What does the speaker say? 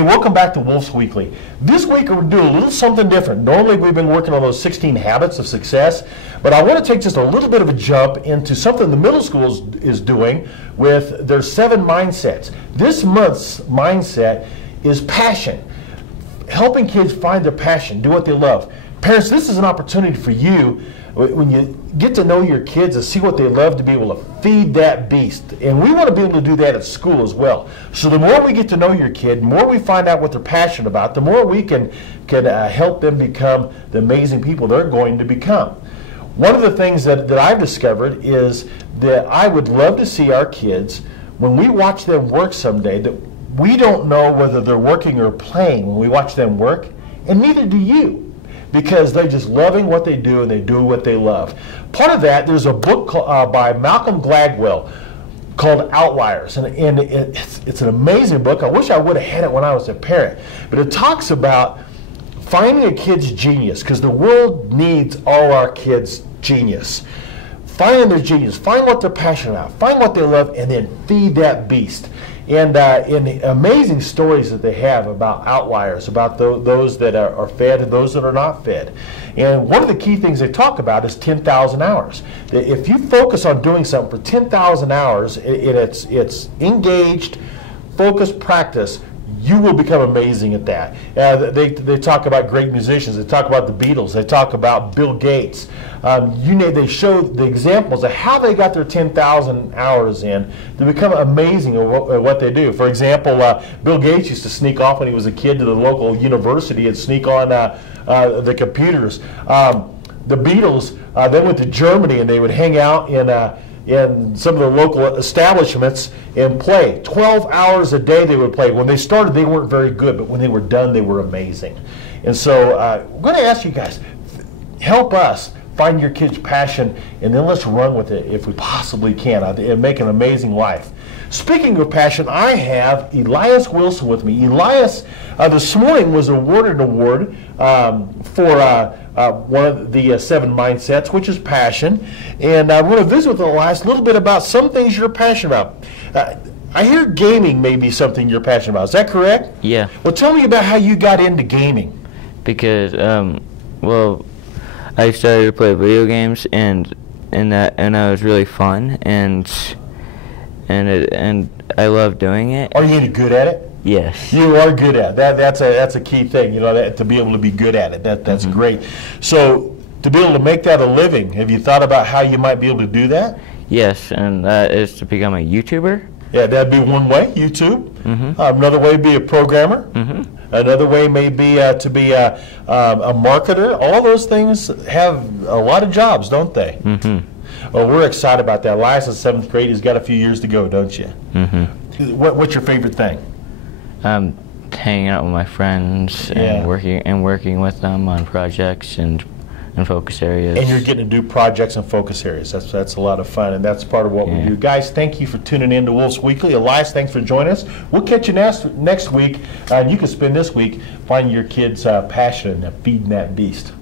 Hey, welcome back to Woolf Weekly. This week we're doing a little something different. Normally we've been working on those 16 habits of success, but I want to take just a little bit of a jump into something the middle school is doing with their 7 mindsets. This month's mindset is passion. Helping kids find their passion, do what they love. Parents, this is an opportunity for you when you get to know your kids and see what they love to be able to feed that beast. And we want to be able to do that at school as well. So the more we get to know your kid, the more we find out what they're passionate about, the more we can help them become the amazing people they're going to become. One of the things that I've discovered is that I would love to see our kids, when we watch them work someday, that we don't know whether they're working or playing when we watch them work, and neither do you. Because they're just loving what they do and they do what they love. Part of that, there's a book by Malcolm Gladwell called Outliers, and it's an amazing book. I wish I would have had it when I was a parent. But it talks about finding a kid's genius, because the world needs all our kids' genius. Finding their genius, find what they're passionate about, find what they love, and then feed that beast. And in the amazing stories that they have about outliers, about those that are fed and those that are not fed. And one of the key things they talk about is 10,000 hours. If you focus on doing something for 10,000 hours, it's engaged, focused practice, you will become amazing at that. They talk about great musicians. They talk about the Beatles. They talk about Bill Gates. They show the examples of how they got their 10,000 hours in to become amazing at what they do. For example, Bill Gates used to sneak off when he was a kid to the local university and sneak on the computers. The Beatles, they went to Germany and they would hang out in some of the local establishments and play. 12 hours a day they would play. When they started, they weren't very good, but when they were done, they were amazing. And so we're going to ask you guys, help us find your kids' passion, and then let's run with it if we possibly can and make an amazing life. Speaking of passion, I have Elias Wilson with me. Elias this morning was awarded an award for one of the 7 mindsets, which is passion. And I want to visit with Elias a little bit about some things you're passionate about. I hear gaming may be something you're passionate about. Is that correct? Yeah. Well, tell me about how you got into gaming. Because, well, I started to play video games, and that was really fun, and I love doing it. Are you any good at it? Yes. You are good at it. That's a key thing, to be able to be good at it. That's great. So to be able to make that a living, have you thought about how you might be able to do that? Yes, and that is to become a YouTuber. Yeah, that'd be one way, YouTube. Another way would be a programmer. Another way may be to be a marketer. All those things have a lot of jobs, don't they? Well, we're excited about that. Elias is 7th grade. He's got a few years to go, don't you? What's your favorite thing? Hanging out with my friends and working with them on projects and focus areas. And you're getting to do projects and focus areas. That's a lot of fun, and that's part of what we do. Guys, thank you for tuning in to Wolf's Weekly. Elias, thanks for joining us. We'll catch you next week, and you can spend this week finding your kids' passion and feeding that beast.